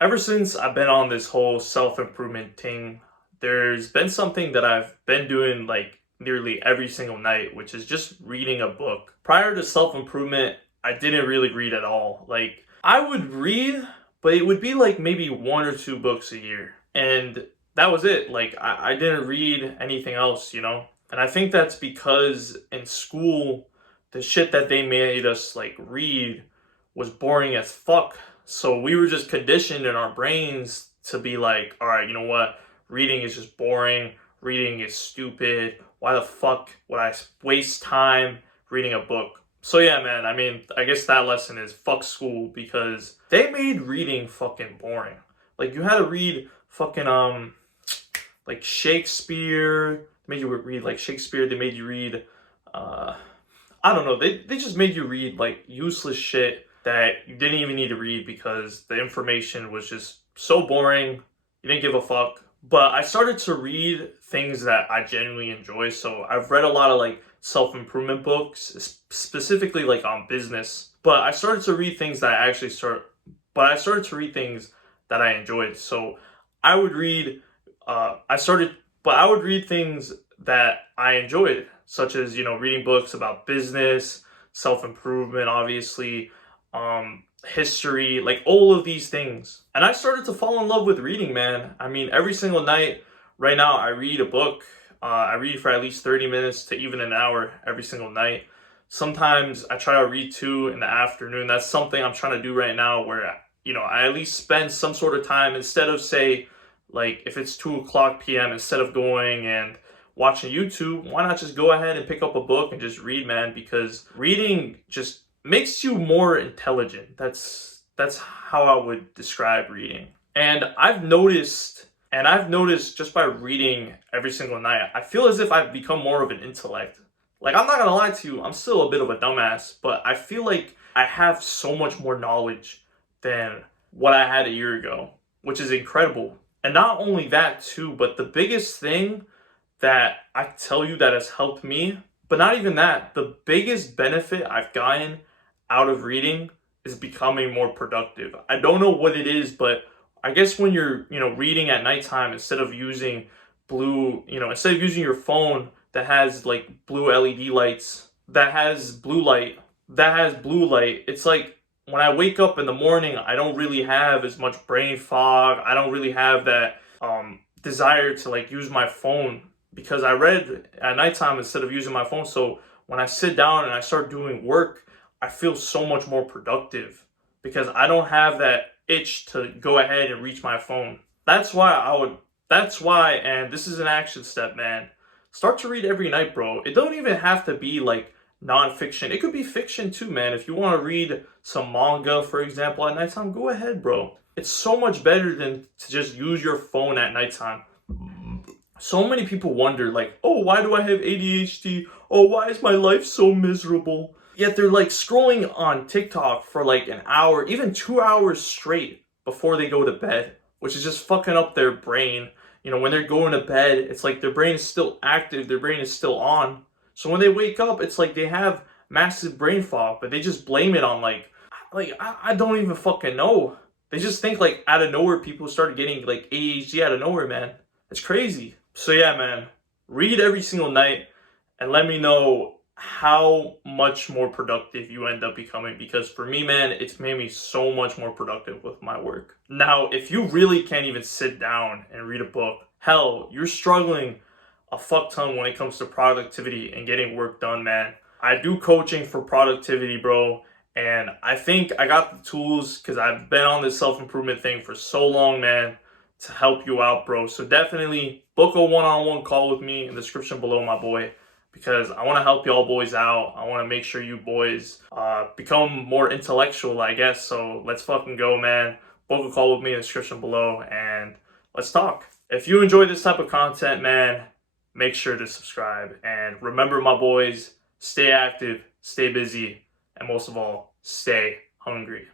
Ever since I've been on this whole self-improvement thing, there's been something that I've been doing like nearly every single night, which is just reading a book. Prior to self-improvement, I didn't really read at all. Like, I would read, but it would be like maybe one or two books a year. And that was it. Like, I didn't read anything else. And I think that's because in school, the shit that they made us like read was boring as fuck. So we were just conditioned in our brains to be like, all right, you know what? Reading is just boring. Reading is stupid. Why the fuck would I waste time reading a book? So yeah, man, I mean, I guess that lesson is fuck school because they made reading fucking boring. Like you had to read fucking like Shakespeare. They made you read like Shakespeare. They made you read uh I don't know. They just made you read like useless shit that you didn't even need to read because the information was just so boring. You didn't give a fuck. But I started to read things that I genuinely enjoy. So I've read a lot of like self-improvement books, specifically like on business. But I started to read things that I started to read things that I enjoyed. So I would read I started but I would read things that I enjoyed, such as, reading books about business, self-improvement, obviously, history, like all of these things. And I started to fall in love with reading, man. I mean, every single night, right now, I read a book. I read for at least 30 minutes to even an hour every single night. Sometimes I try to read two in the afternoon. That's something I'm trying to do right now where, I at least spend some sort of time instead of, say, like if it's 2 o'clock p.m., instead of going and watching YouTube, why not just go ahead and pick up a book and just read, man? Because reading just makes you more intelligent. That's how I would describe reading. And I've noticed just by reading every single night, I feel as if I've become more of an intellect. Like I'm not gonna lie to you, I'm still a bit of a dumbass, but I feel like I have so much more knowledge than what I had a year ago, which is incredible. And not only that too, but the biggest thing that I tell you that has helped me, but not even that, the biggest benefit I've gotten out of reading is becoming more productive. I don't know what it is, but I guess when you're, reading at nighttime instead of using your phone that has like blue LED lights, that has blue light, it's like when I wake up in the morning, I don't really have as much brain fog. I don't really have that desire to like use my phone because I read at nighttime instead of using my phone. So when I sit down and I start doing work, I feel so much more productive because I don't have that itch to go ahead and reach my phone. That's why, and this is an action step, man. Start to read every night, bro. It don't even have to be like nonfiction. It could be fiction too, man. If you want to read some manga, for example, at nighttime, go ahead, bro. It's so much better than to just use your phone at nighttime. So many people wonder, like, oh, why do I have ADHD? Oh, why is my life so miserable? Yet they're like scrolling on TikTok for like an hour, even 2 hours straight before they go to bed, which is just fucking up their brain. When they're going to bed, it's like their brain is still active, their brain is still on. So when they wake up, it's like they have massive brain fog, but they just blame it on I don't even fucking know. They just think like out of nowhere people started getting like ADHD out of nowhere, man. It's crazy. So yeah, man, read every single night and let me know how much more productive you end up becoming because for me, man, it's made me so much more productive with my work. Now, if you really can't even sit down and read a book, hell, you're struggling a fuck ton when it comes to productivity and getting work done, man. I do coaching for productivity, bro. And I think I got the tools because I've been on this self-improvement thing for so long, man, to help you out, bro. So definitely book a one-on-one call with me in the description below, my boy, because I want to help y'all boys out. I want to make sure you boys become more intellectual, I guess. So let's fucking go, man. Book a call with me in the description below and let's talk. If you enjoy this type of content, man, make sure to subscribe. And remember, my boys, stay active, stay busy, and most of all, stay hungry.